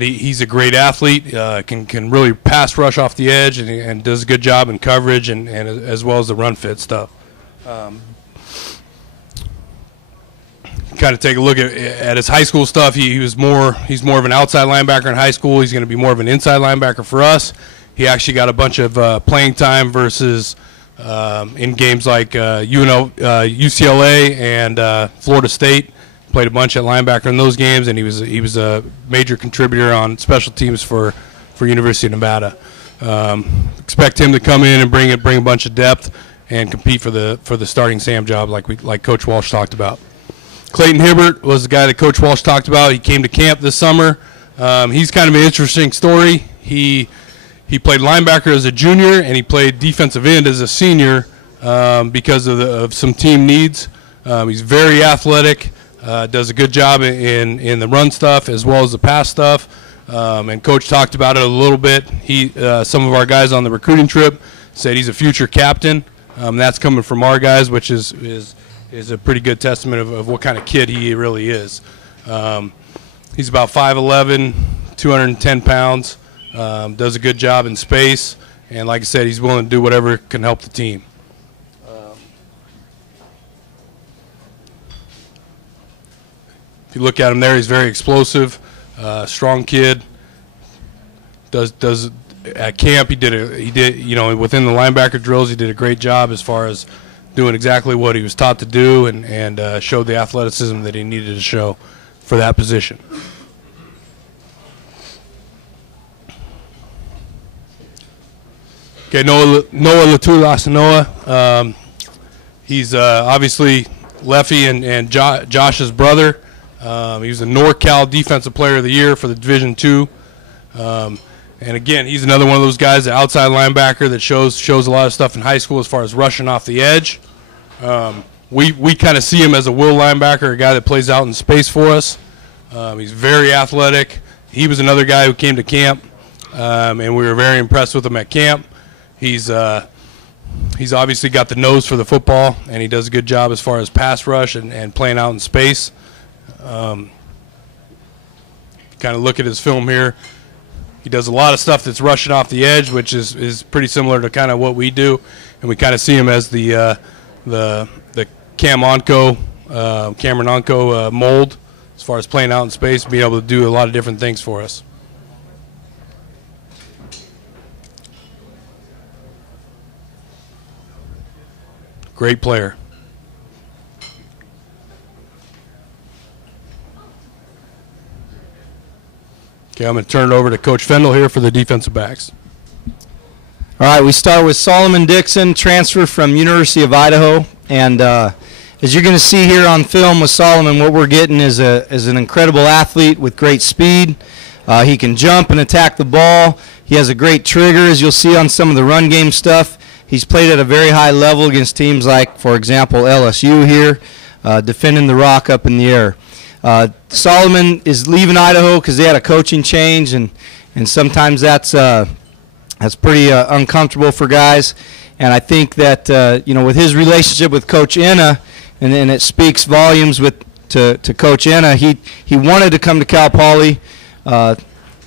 He's a great athlete, can really pass rush off the edge, and does a good job in coverage and as well as the run fit stuff. Kind of take a look at his high school stuff. He's more of an outside linebacker in high school. He's going to be more of an inside linebacker for us. He actually got a bunch of playing time versus in games like UCLA and Florida State. Played a bunch at linebacker in those games, and he was a major contributor on special teams for University of Nevada. Expect him to come in and bring a bunch of depth and compete for the starting Sam job like Coach Walsh talked about. Clayton Hibbert was the guy that Coach Walsh talked about. He came to camp this summer. He's kind of an interesting story. He played linebacker as a junior, and he played defensive end as a senior because of some team needs. He's very athletic. Does a good job in the run stuff as well as the pass stuff, and Coach talked about it a little bit. Some of our guys on the recruiting trip said he's a future captain. That's coming from our guys, which is a pretty good testament of what kind of kid he really is. He's about 5'11", 210 pounds. Does a good job in space, and like I said, he's willing to do whatever can help the team. If you look at him there, he's very explosive, strong kid. Does at camp he did within the linebacker drills he did a great job as far as doing exactly what he was taught to do and showed the athleticism that he needed to show for that position. Okay, Noah Latula-Asanoa. He's obviously Leffie and Josh's brother. He was a NorCal Defensive Player of the Year for the Division II. And again, he's another one of those guys, the outside linebacker that shows a lot of stuff in high school as far as rushing off the edge. We kind of see him as a will linebacker, a guy that plays out in space for us. He's very athletic. He was another guy who came to camp, and we were very impressed with him at camp. He's obviously got the nose for the football, and he does a good job as far as pass rush and playing out in space. Kind of look at his film here. He does a lot of stuff that's rushing off the edge, which is pretty similar to kind of what we do, and we kind of see him as the Cameron Onco mold as far as playing out in space, being able to do a lot of different things for us. Great player. Okay, I'm going to turn it over to Coach Fendel here for the defensive backs. All right, we start with Solomon Dixon, transfer from University of Idaho. And as you're going to see here on film with Solomon, what we're getting is an incredible athlete with great speed. He can jump and attack the ball. He has a great trigger, as you'll see on some of the run game stuff. He's played at a very high level against teams like, for example, LSU here, defending the rock up in the air. Solomon is leaving Idaho because they had a coaching change, and sometimes that's pretty uncomfortable for guys. And I think that with his relationship with Coach Enna, and it speaks volumes to Coach Enna. He wanted to come to Cal Poly to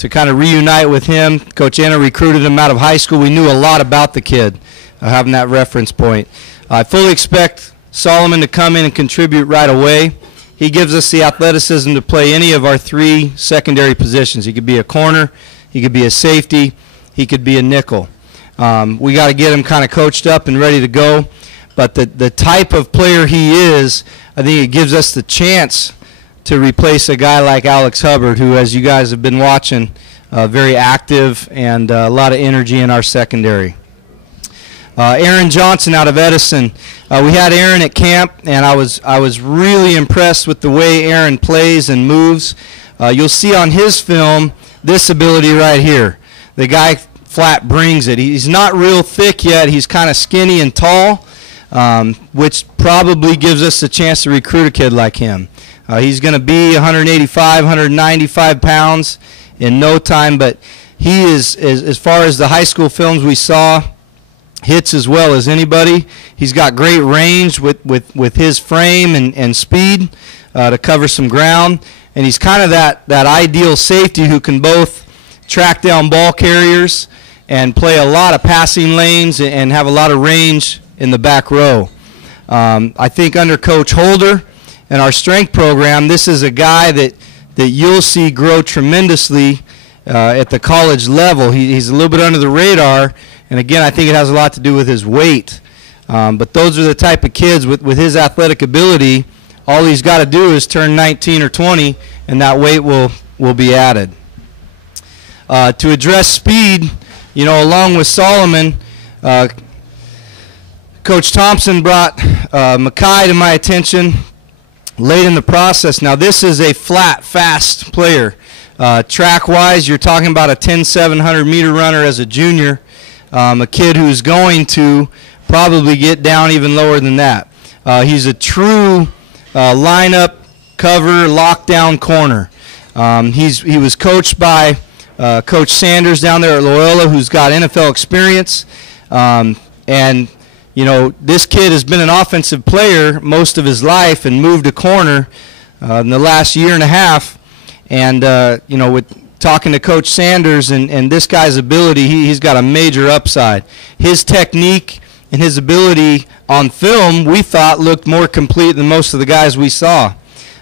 kind of reunite with him. Coach Enna recruited him out of high school. We knew a lot about the kid, having that reference point. I fully expect Solomon to come in and contribute right away. He gives us the athleticism to play any of our three secondary positions. He could be a corner, he could be a safety, he could be a nickel. We got to get him kind of coached up and ready to go. But the type of player he is, I think it gives us the chance to replace a guy like Alex Hubbard, who, as you guys have been watching, very active and a lot of energy in our secondary. Aaron Johnson out of Edison. We had Aaron at camp, and I was really impressed with the way Aaron plays and moves. You'll see on his film this ability right here. The guy flat brings it. He's not real thick yet. He's kind of skinny and tall, which probably gives us a chance to recruit a kid like him. He's going to be 185, 195 pounds in no time, but he is, as far as the high school films we saw, hits as well as anybody. He's got great range with his frame and speed to cover some ground. and he's kind of that ideal safety who can both track down ball carriers and play a lot of passing lanes and have a lot of range in the back row. I think under Coach Holder and our strength program, this is a guy that you'll see grow tremendously at the college level. He's a little bit under the radar, and again, I think it has a lot to do with his weight. But those are the type of kids with his athletic ability, all he's got to do is turn 19 or 20, and that weight will be added. To address speed, you know, along with Solomon, Coach Thompson brought Mackay to my attention late in the process. Now, this is a flat, fast player. Track-wise, you're talking about a 10,700 meter runner as a junior, a kid who's going to probably get down even lower than that. He's a true lineup, cover, lockdown corner. He was coached by Coach Sanders down there at Loyola, who's got NFL experience. And, you know, this kid has been an offensive player most of his life and moved to corner in the last year and a half. And, you know, with talking to Coach Sanders and this guy's ability, he's got a major upside. His technique and his ability on film, we thought, looked more complete than most of the guys we saw.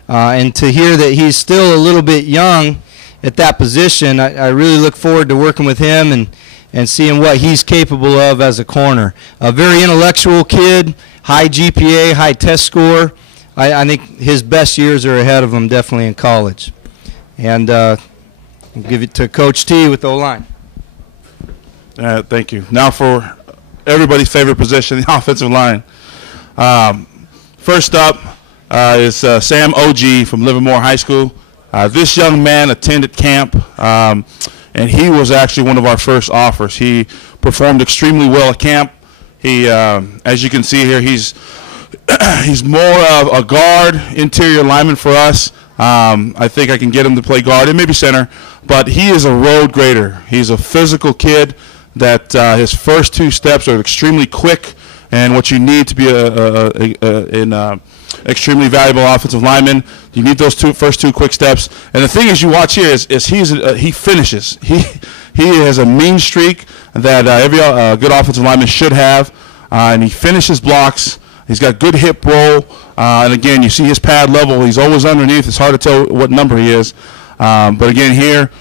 And to hear that he's still a little bit young at that position, I really look forward to working with him and seeing what he's capable of as a corner. A very intellectual kid, high GPA, high test score. I think his best years are ahead of him, definitely in college. And I'll give it to Coach T with the O-line. Thank you. Now for everybody's favorite position, the offensive line. First up is Sam OG from Livermore High School. This young man attended camp, and he was actually one of our first offers. He performed extremely well at camp. He, as you can see here, he's more of a guard, interior lineman for us. I think I can get him to play guard and maybe center, but he is a road grader. He's a physical kid that his first two steps are extremely quick, and what you need to be an extremely valuable offensive lineman, you need those first two quick steps. And the thing is, you watch here is he finishes. He has a mean streak that every good offensive lineman should have, and he finishes blocks. He's got good hip roll, and again, you see his pad level. He's always underneath. It's hard to tell what number he is, but again, here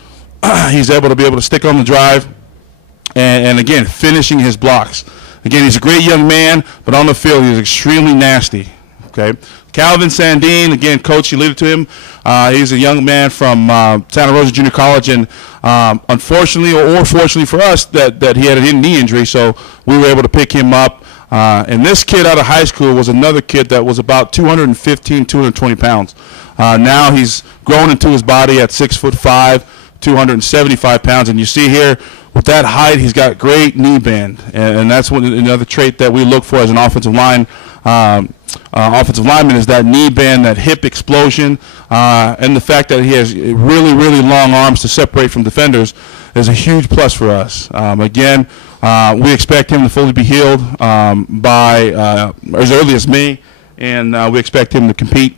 he's able to stick on the drive, and again, finishing his blocks. Again, he's a great young man, but on the field, he's extremely nasty. Okay, Calvin Sandine, again, coach, you alluded to him. He's a young man from Santa Rosa Junior College, and unfortunately, or fortunately for us, that he had a knee injury, so we were able to pick him up. And this kid out of high school was another kid that was about 215, 220 pounds. Now he's grown into his body at 6'5", 275 pounds, and you see here, with that height, he's got great knee bend, and that's another trait that we look for as an offensive line. Offensive lineman is that knee bend, that hip explosion, and the fact that he has really, really long arms to separate from defenders is a huge plus for us. Again, we expect him to fully be healed by as early as May, and we expect him to compete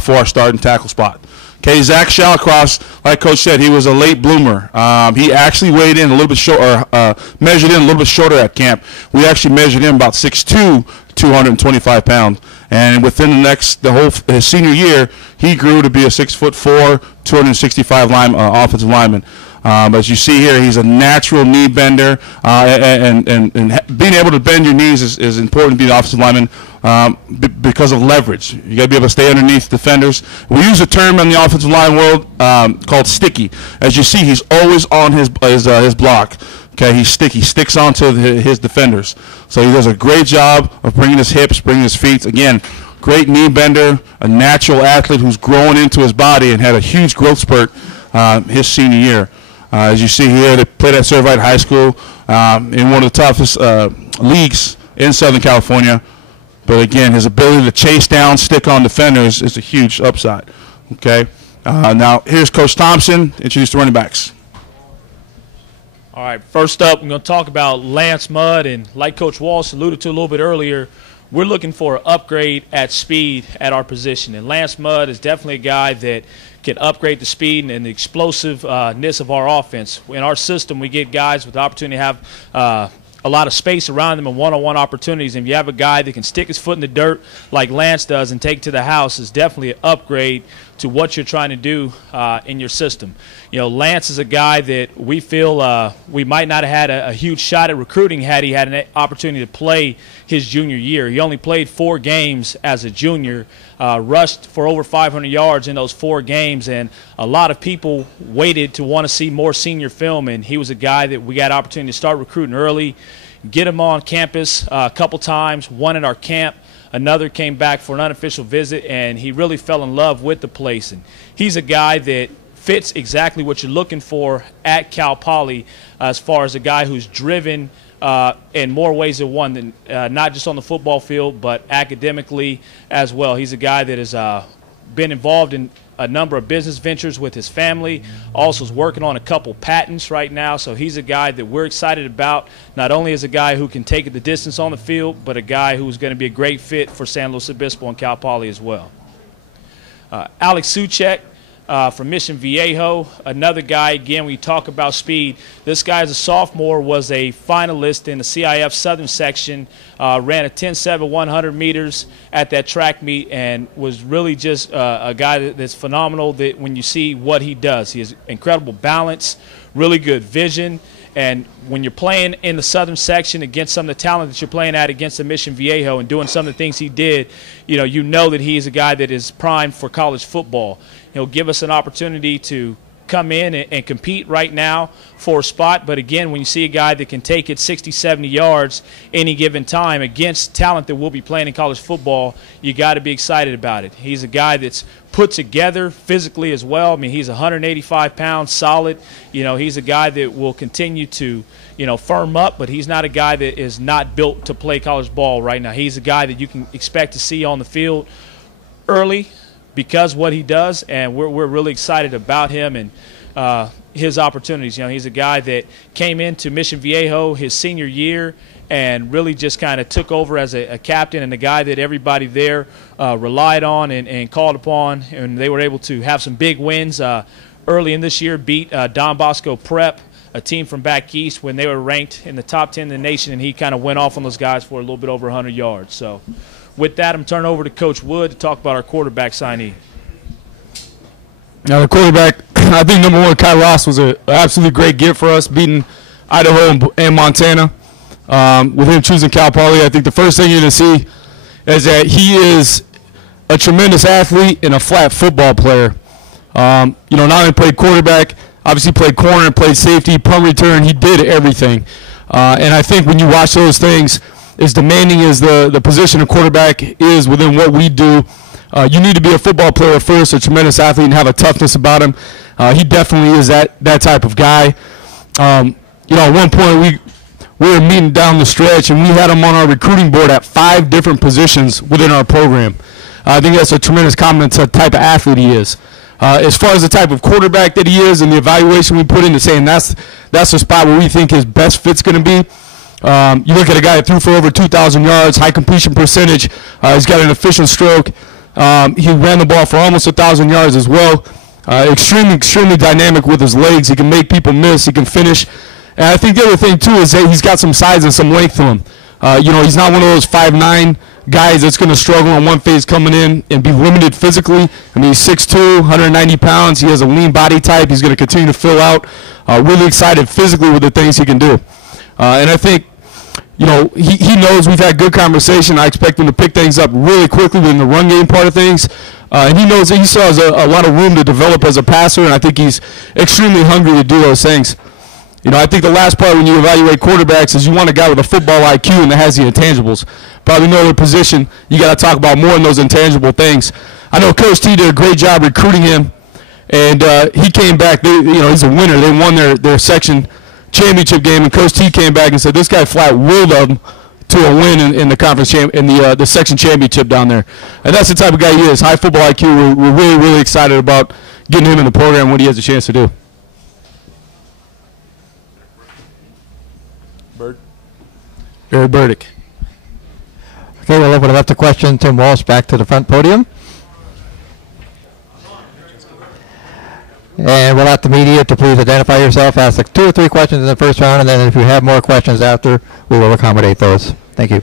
for our starting tackle spot. Okay, Zach Shallacross, like Coach said, he was a late bloomer. He actually weighed in a little bit short, or measured in a little bit shorter at camp. We actually measured him about 6'2", 225 pounds, and within his senior year, he grew to be a 6'4", 265 offensive lineman. As you see here, he's a natural knee bender, and being able to bend your knees is important to be an offensive lineman because of leverage. You got to be able to stay underneath defenders. We use a term in the offensive line world called sticky. As you see, he's always on his block. Okay, he's sticky. He sticks onto his defenders. So he does a great job of bringing his hips, bringing his feet. Again, great knee bender, a natural athlete who's grown into his body and had a huge growth spurt his senior year. As you see here, they played at Servite High School in one of the toughest leagues in Southern California. But again, his ability to chase down, stick on defenders is a huge upside. Okay, now here's Coach Thompson. Introduce the running backs. All right, first up, we're going to talk about Lance Mudd, and like Coach Walsh alluded to a little bit earlier, we're looking for an upgrade at speed at our position. And Lance Mudd is definitely a guy that can upgrade the speed and the explosiveness of our offense. In our system, we get guys with the opportunity to have a lot of space around them and one-on-one opportunities. And if you have a guy that can stick his foot in the dirt like Lance does and take it to the house, is definitely an upgrade to what you're trying to do in your system. You know, Lance is a guy that we feel we might not have had a huge shot at recruiting had he had an opportunity to play his junior year. He only played 4 games as a junior, rushed for over 500 yards in those 4 games, and a lot of people waited to want to see more senior film, and he was a guy that we got opportunity to start recruiting early, get him on campus a couple times, one at our camp. Another came back for an unofficial visit, and he really fell in love with the place. And he's a guy that fits exactly what you're looking for at Cal Poly as far as a guy who's driven in more ways than one, than not just on the football field, but academically as well. He's a guy that has been involved in a number of business ventures with his family, also is working on a couple patents right now. So he's a guy that we're excited about, not only as a guy who can take it the distance on the field, but a guy who's going to be a great fit for San Luis Obispo and Cal Poly as well. Alex Suchek from Mission Viejo, another guy, again, when you talk about speed, this guy as a sophomore was a finalist in the CIF Southern section, ran a 10.7 100 meters at that track meet, and was really just a guy that's phenomenal that when you see what he does. He has incredible balance, really good vision, and when you're playing in the Southern section against some of the talent that you're playing at against the Mission Viejo and doing some of the things he did, you know that he's a guy that is primed for college football. He'll give us an opportunity to come in and compete right now for a spot. But, again, when you see a guy that can take it 60, 70 yards any given time against talent that will be playing in college football, you got to be excited about it. He's a guy that's put together physically as well. I mean, he's 185 pounds, solid. He's a guy that will continue to, firm up, but he's not a guy that is not built to play college ball right now. He's a guy that you can expect to see on the field early, because what he does, and we're really excited about him and his opportunities. He's a guy that came into Mission Viejo his senior year and really just kind of took over as a captain, and a guy that everybody there relied on and called upon, and they were able to have some big wins early in this year, beat Don Bosco Prep, a team from back east, when they were ranked in the top 10 in the nation, and he kind of went off on those guys for a little bit over 100 yards. So with that, I'm turning over to Coach Wood to talk about our quarterback signee. Now, the quarterback, I think number one, Kai Ross was an absolutely great gift for us, beating Idaho and Montana. With him choosing Cal Poly, I think the first thing you're going to see is that he is a tremendous athlete and a flat football player. Not only played quarterback, obviously played corner, played safety, punt return. He did everything. And I think when you watch those things, as demanding as the position of quarterback is within what we do, you need to be a football player first, a tremendous athlete, and have a toughness about him. He definitely is that type of guy. At one point we were meeting down the stretch, and we had him on our recruiting board at 5 different positions within our program. I think that's a tremendous compliment to the type of athlete he is. As far as the type of quarterback that he is and the evaluation we put into saying that's the spot where we think his best fit's going to be. You look at a guy that threw for over 2,000 yards, high completion percentage. He's got an efficient stroke. He ran the ball for almost 1,000 yards as well. Extremely dynamic with his legs. He can make people miss. He can finish. And I think the other thing, too, is that he's got some size and some length to him. He's not one of those 5'9" guys that's going to struggle on one phase coming in and be limited physically. I mean, he's 6'2", 190 pounds. He has a lean body type. He's going to continue to fill out. Really excited physically with the things he can do. And I think, he knows we've had good conversation. I expect him to pick things up really quickly within the run game part of things. And he knows that he still has a lot of room to develop as a passer, and I think he's extremely hungry to do those things. I think the last part when you evaluate quarterbacks is you want a guy with a football IQ and that has the intangibles. Probably no other position, you got to talk about more than those intangible things. I know Coach T did a great job recruiting him, and he came back. He's a winner. They won their section championship game, and Coach T came back and said this guy flat willed them to a win in the conference the section championship down there. And that's the type of guy he is. High football IQ. We're really, really excited about getting him in the program when he has a chance to do. Gary Burdick. Okay, we'll open it up to question. Tim Walsh back to the front podium. And we'll ask the media to please identify yourself, ask like 2 or 3 questions in the first round, and then if you have more questions after, we will accommodate those. Thank you.